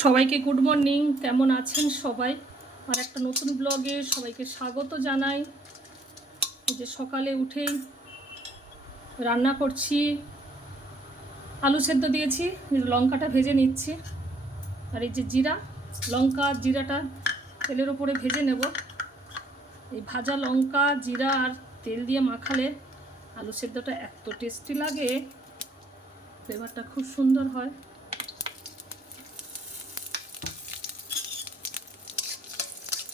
সবাইকে good morning. কেমন আছেন সবাই? আর একটা নতুন ব্লগে সবাইকে স্বাগত জানাই। এই যে সকালে উঠেই রান্না করছি, আলু সেদ্ধ দিয়েছি, লঙ্কাটা ভেজে নিচ্ছি। আর এই যে জিরা, লঙ্কা জিরাটা তেলের ওপরে ভেজে নেব। এই ভাজা লঙ্কা জিরা আর তেল দিয়ে মাখালে আলু সেদ্ধটা এত টেস্টি লাগে, ফ্লেভারটা খুব সুন্দর হয়।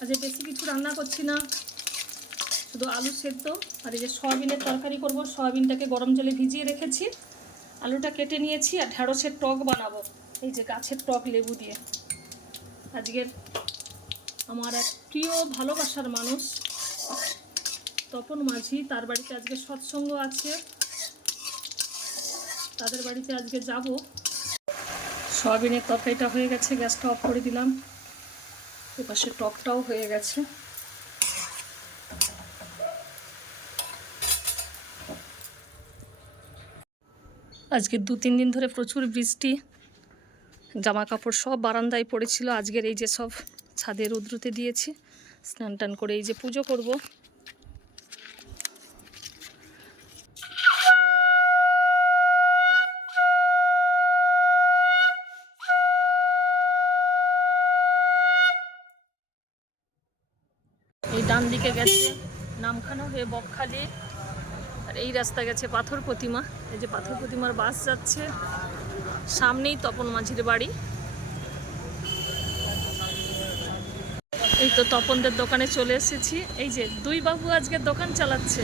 আজ বেশি কিছু রান্না করছি না, শুধু আলু সেদ্ধ আর এই যে সয়াবিনের তরকারি করব। সয়াবিনটাকে গরম জলে ভিজিয়ে রেখেছি, আলুটা কেটে নিয়েছি আর ঢ্যাঁড়সের টক বানাবো, এই যে গাছের টক লেবু দিয়ে। আজকের আমার এক প্রিয় ভালোবাসার মানুষ তপন মাঝি, তার বাড়িতে আজকে সৎসঙ্গ আছে, তাদের বাড়িতে আজকে যাব। সয়াবিনের তরকারিটা হয়ে গেছে, গ্যাসটা অফ করে দিলাম। এপাশে টকটাও হয়ে গেছে। আজকে 2-3 দিন ধরে প্রচুর বৃষ্টি, জামা কাপড় সব বারান্দায় পড়েছিল। আজকের এই যে সব ছাদে রৌদ্রতে দিয়েছি, স্নান টান করে এই যে পুজো করব। এই ডান দিকে গেছে নামখানা হয়ে বকখালি, আর এই রাস্তা গেছে পাথর প্রতিমা। এই যে পাথর প্রতিমার বাস যাচ্ছে, সামনেই তপন মাঝির বাড়ি। এই তো তপনদের দোকানে চলে এসেছি। এই যে দুই বাবু আজকে দোকান চালাচ্ছে,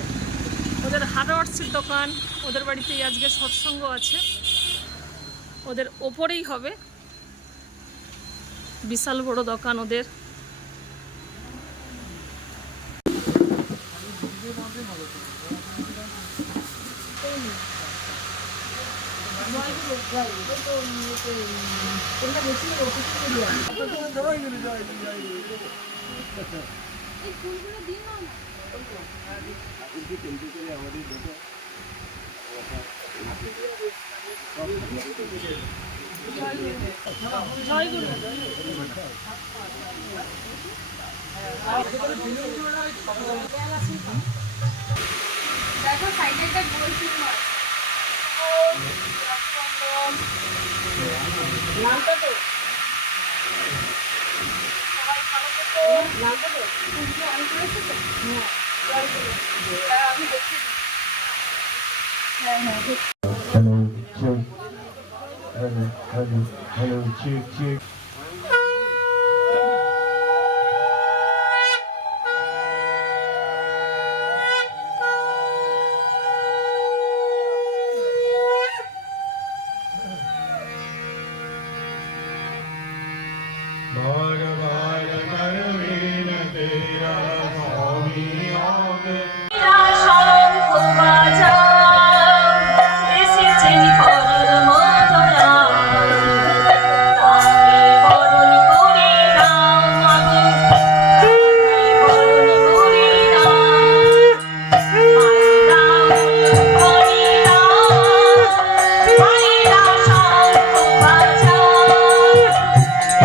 ওদের হার্ডওয়ার্সের দোকান। ওদের বাড়িতেই আজকে সৎসঙ্গ আছে, ওদের ওপরেই হবে, বিশাল বড় দোকান ওদের। দেখো সাইডে একটা গোল ছিল নামটা তো সবাই ভালো তো নামটা তো তুমি অন করেছো তো? হ্যাঁ আমি দেখছি। হ্যাঁ হ্যাঁ hello, check, check.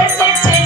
এসেছেন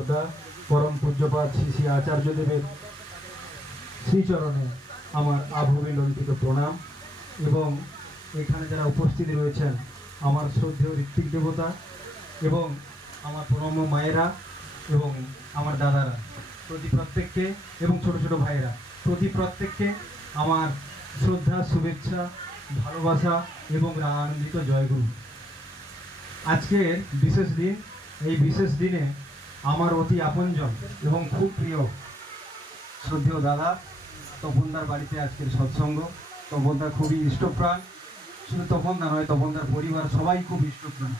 বর্দা পরম পূজ্যপাদ শ্রী শ্রী আচার্যদেবের শ্রীচরণে আমার আভূমি লঙ্কিত প্রণাম। এবং এখানে যারা উপস্থিত রয়েছেন আমার শ্রদ্ধেয় ঋত্বিক দেবতা এবং আমার প্রণম্য মায়েরা এবং আমার দাদারা, প্রতি প্রত্যেককে এবং ছোট ছোট ভাইয়েরা, প্রতি প্রত্যেককে আমার শ্রদ্ধা, শুভেচ্ছা, ভালোবাসা এবং আনন্দিত জয়গুরু। আজকের বিশেষ দিন, এই বিশেষ দিনে আমার অতি আপনজন এবং খুব প্রিয় শ্রদ্ধেয় দাদা তপনদার বাড়িতে আজকের সৎসঙ্গ। তপনদা খুবই ইষ্টপ্রাণ, শুধু তপনদা নয়, তপনদার পরিবার সবাই খুব ইষ্টপ্রাণ।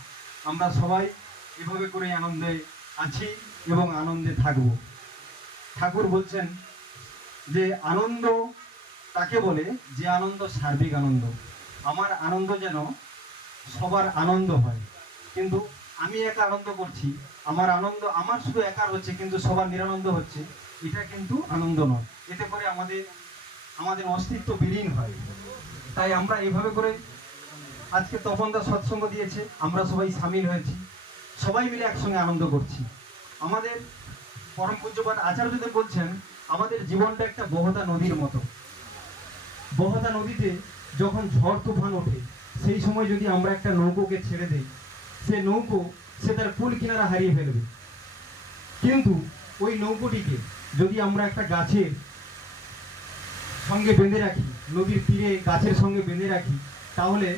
আমরা সবাই এভাবে করে আনন্দে আছি এবং আনন্দে থাকব। ঠাকুর বলছেন যে আনন্দ তাকে বলে যে আনন্দ সার্বিক আনন্দ। আমার আনন্দ যেন সবার আনন্দ হয়, কিন্তু আমি একা আনন্দ করছি, আমার আনন্দ আমার শুধু একার হচ্ছে কিন্তু সবার নিরানন্দ হচ্ছে, এটা কিন্তু আনন্দ নয়। এতে করে আমাদের অস্তিত্ব বিলীন হয়। তাই আমরা এইভাবে করে আজকে তপনদা সৎসঙ্গ দিয়েছে, আমরা সবাই সামিল হয়েছি, সবাই মিলে একসঙ্গে আনন্দ করছি। আমাদের পরম পূজ্যপাদ আচার্যদেব বলছেন আমাদের জীবনটা একটা বহতা নদীর মতো। বহতা নদীতে যখন ঝড় তুফান ওঠে সেই সময় যদি আমরা একটা নৌকোকে ছেড়ে দেই, সে তার কুল কিনারা হারিয়ে ফেলবে। কিন্তু ওই নৌকোটিকে যদি আমরা একটা গাছের সঙ্গে বেঁধে রাখি, নদীর তীরে গাছের সঙ্গে বেঁধে রাখি, তাহলে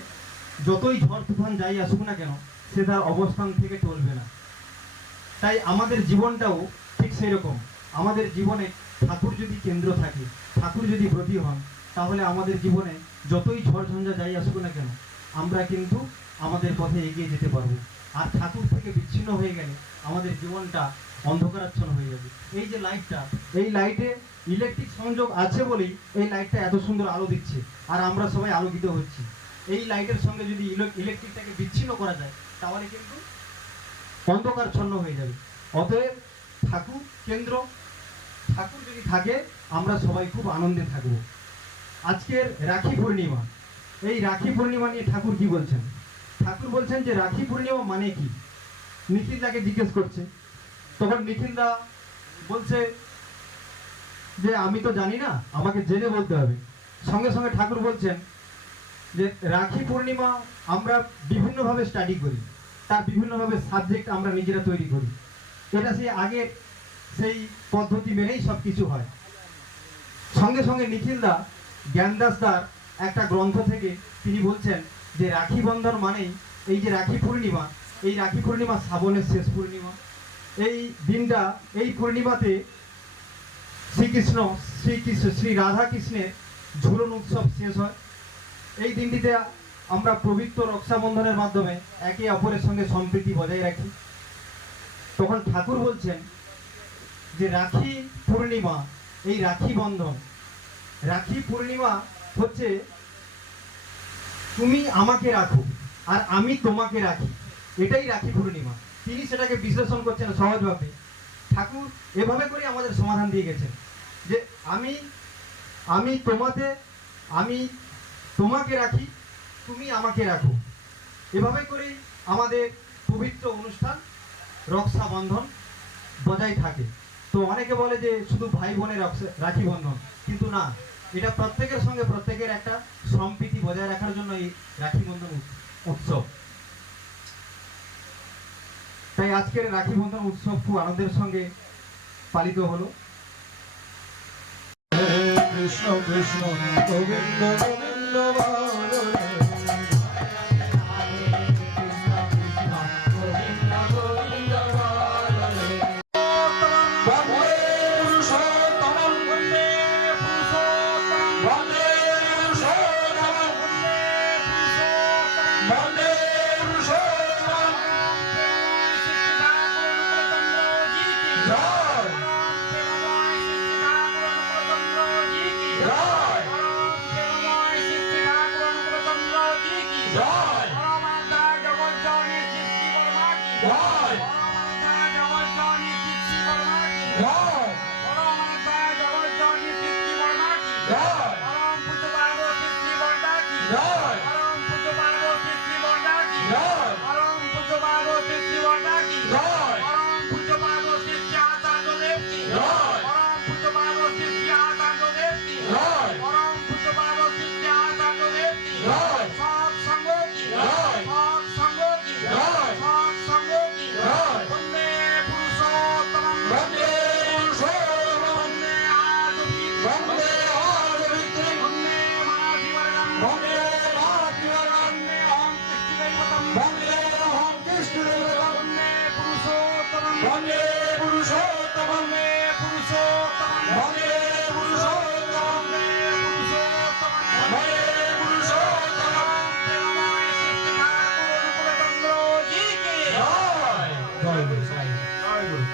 যতই ঝড় তুফান যাই আসুক না কেন সে তার অবস্থান থেকে টলবে না। তাই আমাদের জীবনটাও ঠিক সেরকম। আমাদের জীবনে ঠাকুর যদি কেন্দ্র থাকে, ঠাকুর যদি ব্রতী হন, তাহলে আমাদের জীবনে যতই ঝড় ঝঞ্ঝা যাই আসুক না কেন আমরা কিন্তু আমাদের পথে এগিয়ে যেতে পারবো। আর ঠাকুর থেকে বিচ্ছিন্ন হয়ে গেলে আমাদের জীবনটা অন্ধকারাচ্ছন্ন হয়ে যাবে। এই যে লাইটটা, এই লাইটে ইলেকট্রিক সংযোগ আছে বলেই এই লাইটটা এত সুন্দর আলো দিচ্ছে আর আমরা সবাই আলোকিত হচ্ছি। এই লাইটের সঙ্গে যদি ইলেকট্রিকটাকে বিচ্ছিন্ন করা যায় তাহলে কিন্তু অন্ধকারচ্ছন্ন হয়ে যাবে। অতএব ঠাকুর কেন্দ্র, ঠাকুর যদি থাকে আমরা সবাই খুব আনন্দে থাকবো। আজকের রাখি পূর্ণিমা, এই রাখি পূর্ণিমা নিয়ে ঠাকুর কি বলছেন? ঠাকুর বলছেন যে রাখি পূর্ণিমা মানে কি। নিখিলদাকে জিজ্ঞেস করছে, তখন নিখিলদা বলছে যে আমি তো জানি না, আমাকে জেনে বলতে হবে। সঙ্গে সঙ্গে ঠাকুর বলছেন যে রাখি পূর্ণিমা আমরা বিভিন্নভাবে স্টাডি করি, তার বিভিন্নভাবে সাবজেক্ট আমরা নিজেরা তৈরি করি। এটা সেই আগের সেই পদ্ধতি মেনেই সব কিছু হয়। সঙ্গে সঙ্গে নিখিলদা জ্ঞানদাসদার একটা গ্রন্থ থেকে তিনি বলছেন যে রাখি বন্ধন মানেই এই যে রাখি পূর্ণিমা, এই রাখি পূর্ণিমা শ্রাবণের শেষ পূর্ণিমা। এই দিনটা, এই পূর্ণিমাতে শ্রী রাধা কৃষ্ণের ঝুলন উৎসব শেষ হয়। এই দিনটিতে আমরা পবিত্র রক্ষাবন্ধনের মাধ্যমে একে অপরের সঙ্গে সম্প্রীতি বজায় রাখি। তখন ঠাকুর বলছেন যে রাখি পূর্ণিমা, এই রাখি বন্ধন, রাখি পূর্ণিমা হচ্ছে তুমি আমাকে রাখো আর আমি তোমাকে রাখি, এটাই রাখি পূর্ণিমা। তিনি সেটাকে বিশ্লেষণ করছেন সহজভাবে। ঠাকুর এভাবে করে আমাদের সমাধান দিয়ে গেছেন যে আমি তোমাকে রাখি, তুমি আমাকে রাখো। এভাবে করেই আমাদের পবিত্র অনুষ্ঠান রক্ষাবন্ধন বজায় থাকে। তো অনেকে বলে যে শুধু ভাই বোনের রাখি বন্ধন, কিন্তু না, এটা প্রত্যেকের সঙ্গে প্রত্যেকের একটা সম্প্রীতি বজায় রাখার জন্য এই রাখি বন্ধন উৎসব। তাই আজকের রাখি বন্ধন উৎসব খুব আনন্দের সঙ্গে পালিত হলো। কৃষ্ণ কৃষ্ণ গোবিন্দ গোবিন্দ জয় গুরু জয় গুরু।